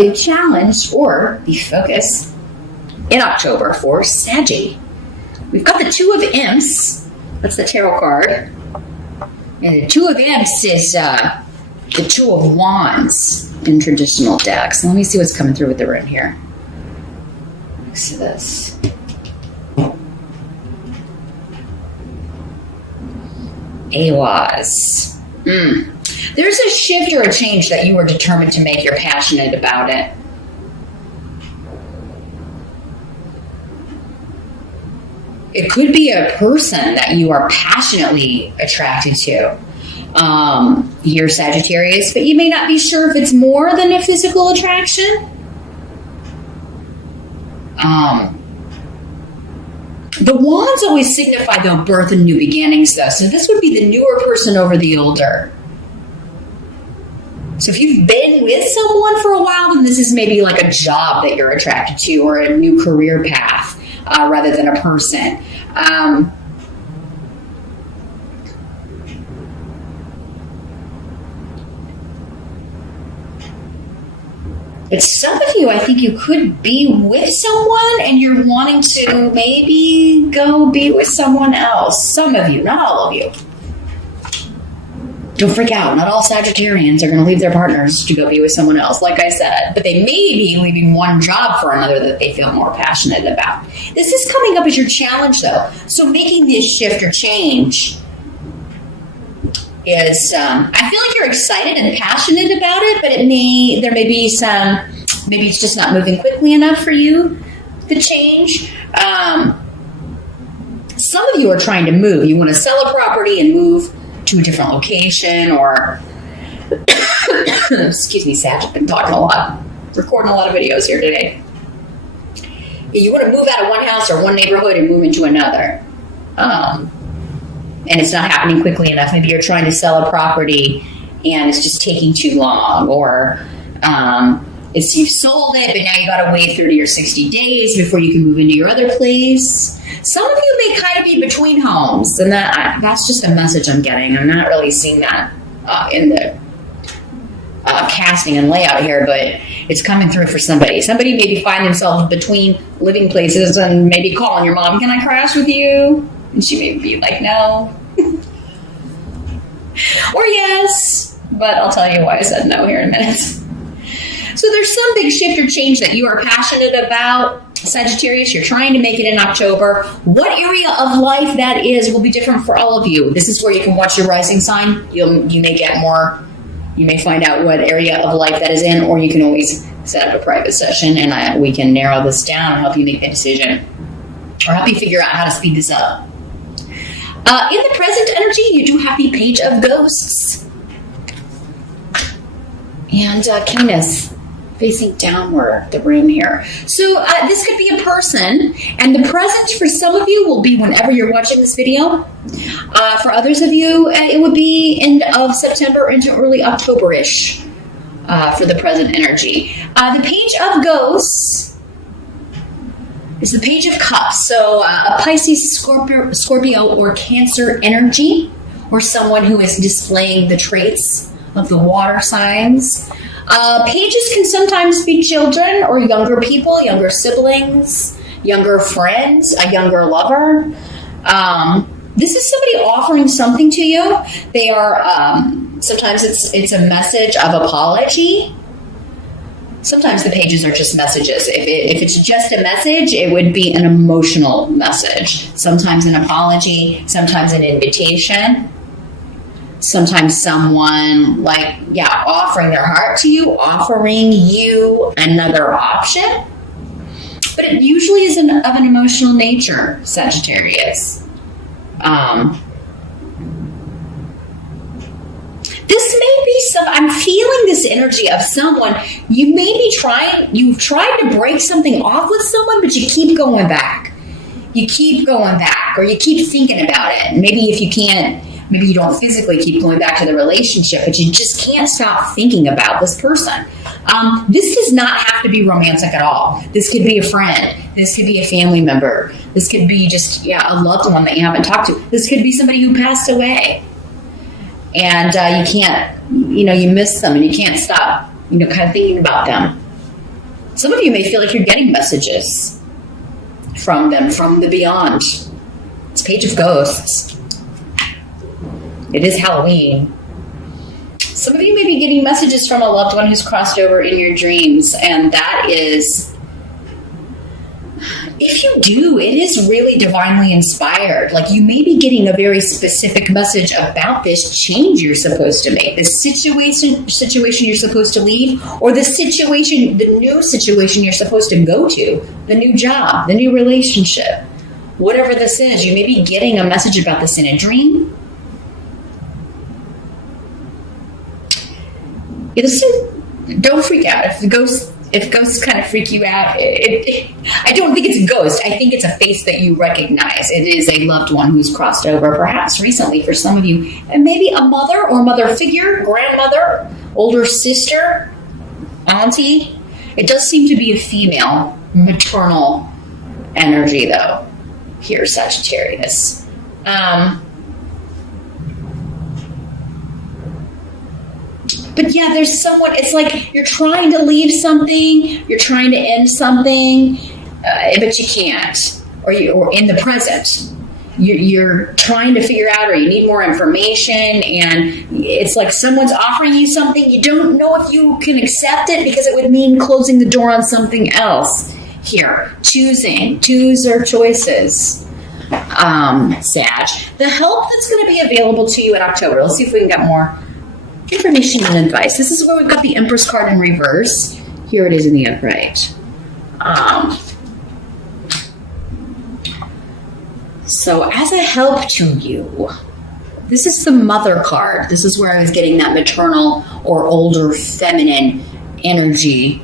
The challenge or the focus in October for Saggy. We've got the Two of Imps. That's the tarot card. And the Two of Imps is the Two of Wands in traditional decks. Let me see what's coming through with the room here. Next to this. Awas. There's a shift or a change that you are determined to make. You're passionate about it. It could be a person that you are passionately attracted to. Here, Sagittarius, but you may not be sure if it's more than a physical attraction. The wands always signify the birth and new beginnings, though. So this would be the newer person over the older. So if you've been with someone for a while, then this is maybe like a job that you're attracted to or a new career path rather than a person. But some of you, I think you could be with someone and you're wanting to maybe go be with someone else. Some of you, not all of you. Don't freak out. Not all Sagittarians are going to leave their partners to go be with someone else, like I said. But they may be leaving one job for another that they feel more passionate about. This is coming up as your challenge, though. So making this shift or change is, I feel like you're excited and passionate about it, but there may be some, maybe it's just not moving quickly enough for you, the change. Some of you are trying to move. You want to sell a property and move to a different location, or excuse me, Sag, I've been talking a lot, recording a lot of videos here today. You want to move out of one house or one neighborhood and move into another. And it's not happening quickly enough. Maybe you're trying to sell a property and it's just taking too long, or you've sold it, but now you got to wait 30 or 60 days before you can move into your other place. Some of you may kind of be between homes, and that's just a message I'm getting. I'm not really seeing that in the casting and layout here, but it's coming through for somebody. Somebody maybe find themselves between living places and maybe calling your mom, "Can I crash with you?" And she may be like, "No." Or yes, but I'll tell you why I said no here in a minute. So there's some big shift or change that you are passionate about, Sagittarius. You're trying to make it in October. What area of life that is will be different for all of you. This is where you can watch your rising sign. You may get more. You may find out what area of life that is in, or you can always set up a private session and we can narrow this down and help you make a decision or help you figure out how to speed this up. In the present energy, you do have the Page of Ghosts. And Canis facing downward, the room here. So this could be a person, and the present for some of you will be whenever you're watching this video. For others of you, it would be end of September into early October-ish for the present energy. The Page of Ghosts is the Page of Cups. So a Pisces, Scorpio, or Cancer energy, or someone who is displaying the traits of the water signs. Pages can sometimes be children or younger people, younger siblings, younger friends, a younger lover. This is somebody offering something to you. They are, sometimes it's a message of apology. Sometimes the pages are just messages. If it's just a message, it would be an emotional message. Sometimes an apology, sometimes an invitation. Sometimes someone offering their heart to you, offering you another option. But it usually is of an emotional nature, Sagittarius. This may be I'm feeling this energy of someone, you've tried to break something off with someone, but you keep going back. You keep going back, or you keep thinking about it. Maybe if you can't, maybe you don't physically keep going back to the relationship, but you just can't stop thinking about this person. This does not have to be romantic at all. This could be a friend. This could be a family member. This could be just, a loved one that you haven't talked to. This could be somebody who passed away. And you can't, you miss them and you can't stop, kind of thinking about them. Some of you may feel like you're getting messages from them, from the beyond. It's Page of Ghosts. It is Halloween. Some of you may be getting messages from a loved one who's crossed over in your dreams, and that is, if you do, it is really divinely inspired. Like, you may be getting a very specific message about this change you're supposed to make, the situation you're supposed to leave, or the new situation you're supposed to go to, the new job, the new relationship. Whatever this is, you may be getting a message about this in a dream. Don't freak out. If ghosts kind of freak you out, I don't think it's a ghost. I think it's a face that you recognize. It is a loved one who's crossed over, perhaps recently for some of you. And maybe a mother or mother figure, grandmother, older sister, auntie. It does seem to be a female, maternal energy, though, here, Sagittarius. But yeah, there's someone, it's like you're trying to leave something, you're trying to end something, but you can't. Or in the present, you're trying to figure out, or you need more information, and it's like someone's offering you something. You don't know if you can accept it because it would mean closing the door on something else. Here, choose or choices. Sag. The help that's going to be available to you in October. Let's see if we can get more information and advice. This is where we've got the Empress card in reverse. Here it is in the upright. So as a help to you, this is the Mother card. This is where I was getting that maternal or older feminine energy.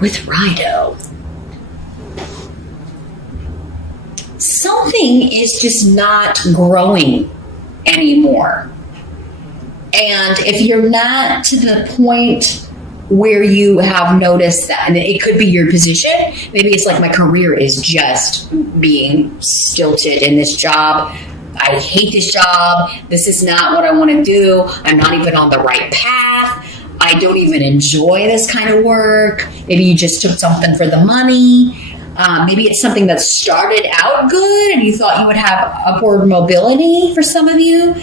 With Rido. Something is just not growing anymore. And if you're not to the point where you have noticed that, and it could be your position, maybe it's like, my career is just being stilted in this job. I hate this job. This is not what I want to do. I'm not even on the right path. I don't even enjoy this kind of work. Maybe you just took something for the money. Maybe it's something that started out good and you thought you would have upward mobility for some of you,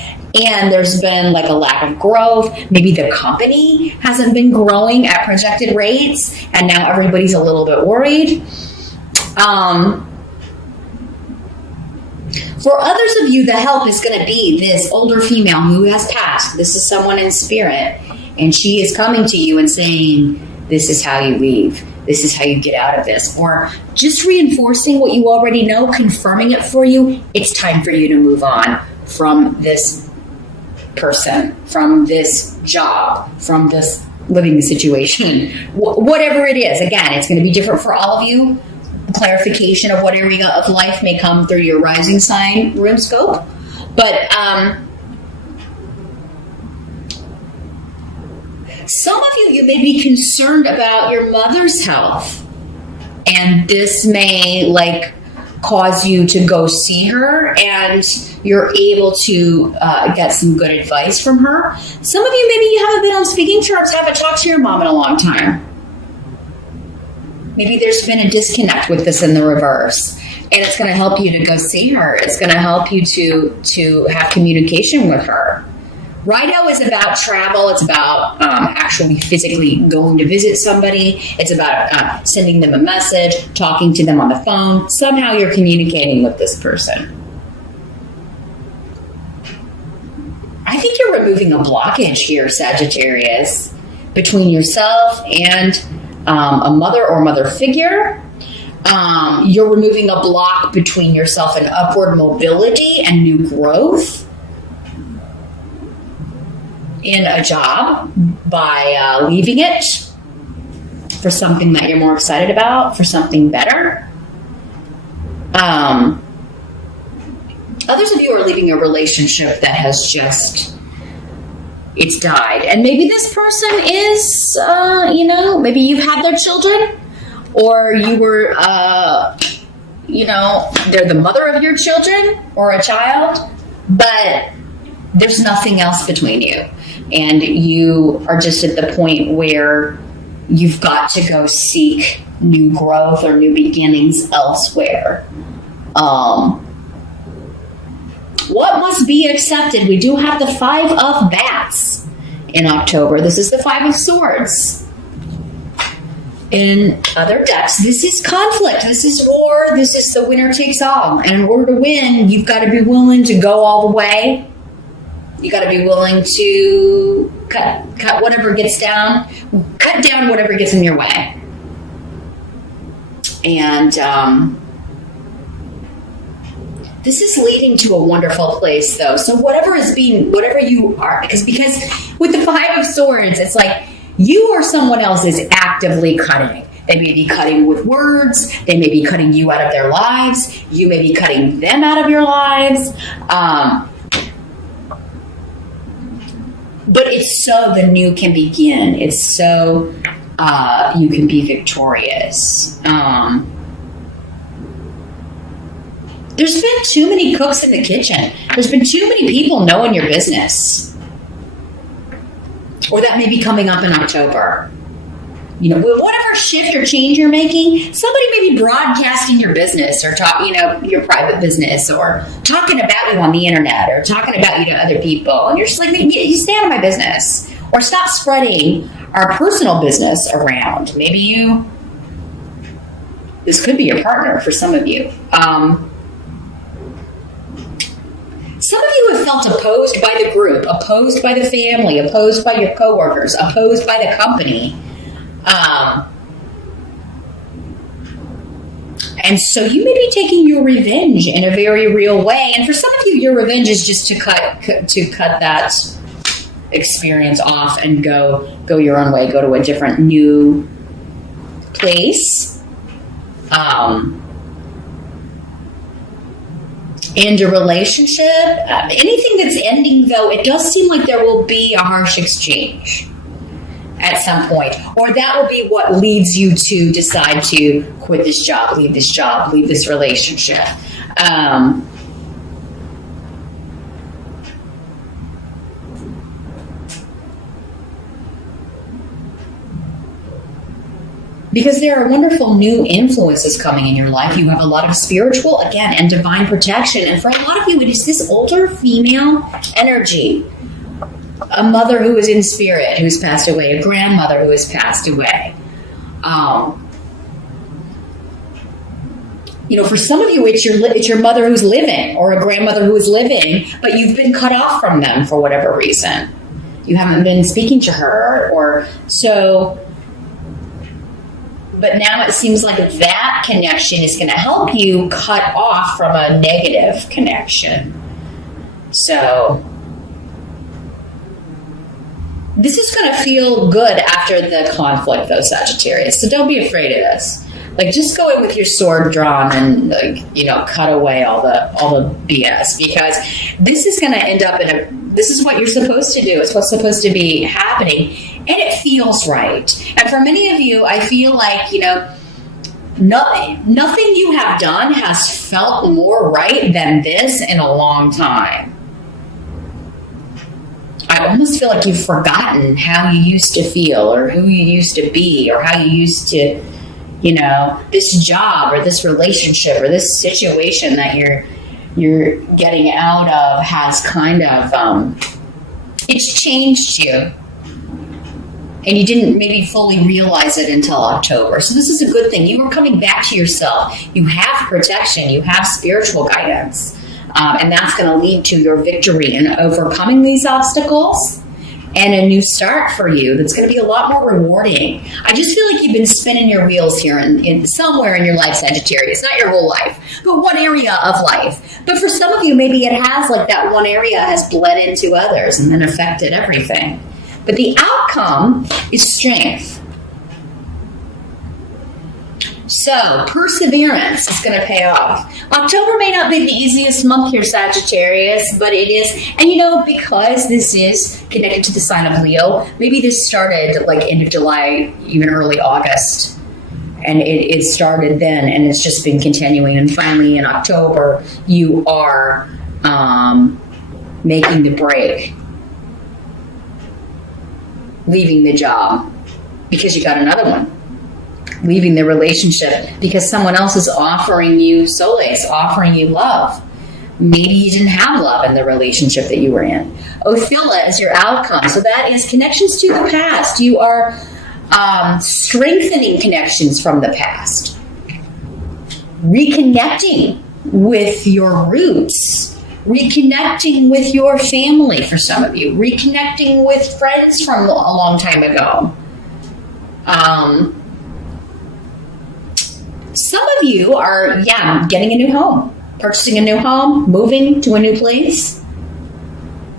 and there's been like a lack of growth. Maybe the company hasn't been growing at projected rates, and now everybody's a little bit worried. For others of you, the help is going to be this older female who has passed. This is someone in spirit, and she is coming to you and saying, this is how you leave. This is how you get out of this. Or just reinforcing what you already know, confirming it for you. It's time for you to move on from this person, from this job, from this living situation. Whatever it is. Again, it's going to be different for all of you. Clarification of what area of life may come through your rising sign rune scope. But some of you may be concerned about your mother's health, and this may cause you to go see her, and you're able to get some good advice from her. Some of you, maybe you haven't been on speaking terms, haven't talked to your mom in a long time. Maybe there's been a disconnect with this in the reverse, and it's going to help you to go see her. It's going to help you to have communication with her. Rido is about travel. It's about actually physically going to visit somebody. It's about sending them a message, talking to them on the phone. Somehow you're communicating with this person. I think you're removing a blockage here, Sagittarius, between yourself and a mother or mother figure. You're removing a block between yourself and upward mobility and new growth in a job by leaving it for something that you're more excited about, for something better. Others of you are leaving a relationship that has it's died. And maybe this person is, maybe you've had their children, or you were, they're the mother of your children or a child. but there's nothing else between you. And you are just at the point where you've got to go seek new growth or new beginnings elsewhere. What must be accepted? We do have the 5 of Bats in October. This is the 5 of Swords. In other decks, this is conflict. This is war. This is the winner takes all. And in order to win, you've got to be willing to go all the way. You got to be willing to cut whatever gets down, cut down whatever gets in your way. And this is leading to a wonderful place, though. So whatever you are, because with the 5 of Swords, it's like you or someone else is actively cutting. They may be cutting with words. They may be cutting you out of their lives. You may be cutting them out of your lives. But it's so the new can begin. It's so you can be victorious. There's been too many cooks in the kitchen. There's been too many people knowing your business. Or that may be coming up in October. You know, whatever shift or change you're making, somebody may be broadcasting your business or your private business, or talking about you on the internet, or talking about you to other people. And you're just like, you stay out of my business. Or stop spreading our personal business around. This could be your partner for some of you. Some of you have felt opposed by the group, opposed by the family, opposed by your coworkers, opposed by the company. And so you may be taking your revenge in a very real way. And for some of you, your revenge is just to cut that experience off and go your own way, go to a different new place. And a relationship, anything that's ending, though, it does seem like there will be a harsh exchange at some point. Or that will be what leads you to decide to quit this job, leave this relationship. Because there are wonderful new influences coming in your life. You have a lot of spiritual, again, and divine protection. And for a lot of you, it is this older female energy. A mother who is in spirit, who's passed away. A grandmother who has passed away. For some of you, it's your mother who's living, or a grandmother who is living, but you've been cut off from them for whatever reason. You haven't been speaking to her, or so... But now it seems like that connection is going to help you cut off from a negative connection. So this is going to feel good after the conflict, though, Sagittarius. So don't be afraid of this. Like, just go in with your sword drawn and, cut away all the BS, because this is going to end up this is what you're supposed to do. It's what's supposed to be happening. And it feels right. And for many of you, I feel like, nothing you have done has felt more right than this in a long time. I almost feel like you've forgotten how you used to feel, or who you used to be, or how you used to, this job or this relationship or this situation that you're getting out of has kind of, it's changed you. And you didn't maybe fully realize it until October. So this is a good thing. You are coming back to yourself. You have protection. You have spiritual guidance. And that's going to lead to your victory in overcoming these obstacles, and a new start for you that's going to be a lot more rewarding. I just feel like you've been spinning your wheels here in somewhere in your life, Sagittarius. Not your whole life, but one area of life. But for some of you, maybe it has, like, that one area has bled into others and then affected everything. But the outcome is strength. So, perseverance is going to pay off. October may not be the easiest month here, Sagittarius, but it is. And because this is connected to the sign of Leo, maybe this started like end of July, even early August. And it started then, and it's just been continuing. And finally, in October, you are making the break, leaving the job because you got another one, leaving the relationship because someone else is offering you solace, offering you love. Maybe you didn't have love in the relationship that you were in. Othila is your outcome. So that is connections to the past. You are strengthening connections from the past. Reconnecting with your roots. Reconnecting with your family for some of you. Reconnecting with friends from a long time ago. Some of you are, getting a new home. Purchasing a new home, moving to a new place.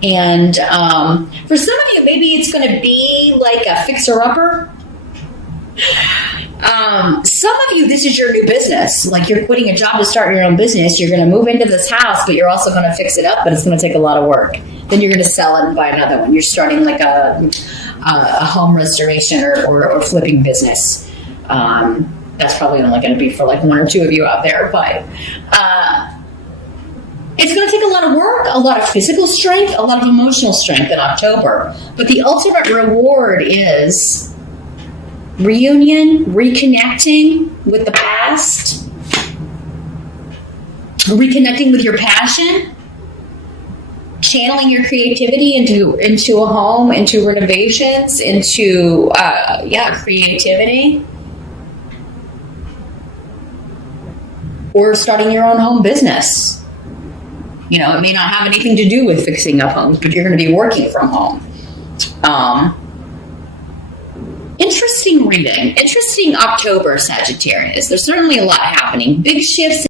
And for some of you, maybe it's going to be like a fixer-upper. Some of you, this is your new business. Like you're quitting a job to start your own business. You're going to move into this house, but you're also going to fix it up, but it's going to take a lot of work. Then you're going to sell it and buy another one. You're starting like a home restoration or flipping business. That's probably only going to be for like one or two of you out there, but it's going to take a lot of work, a lot of physical strength, a lot of emotional strength in October. But the ultimate reward is reunion, reconnecting with the past, reconnecting with your passion, channeling your creativity into a home, into renovations, into creativity. Or starting your own home business. You know, it may not have anything to do with fixing up homes, but you're going to be working from home. Interesting reading. Interesting October, Sagittarius. There's certainly a lot happening. Big shifts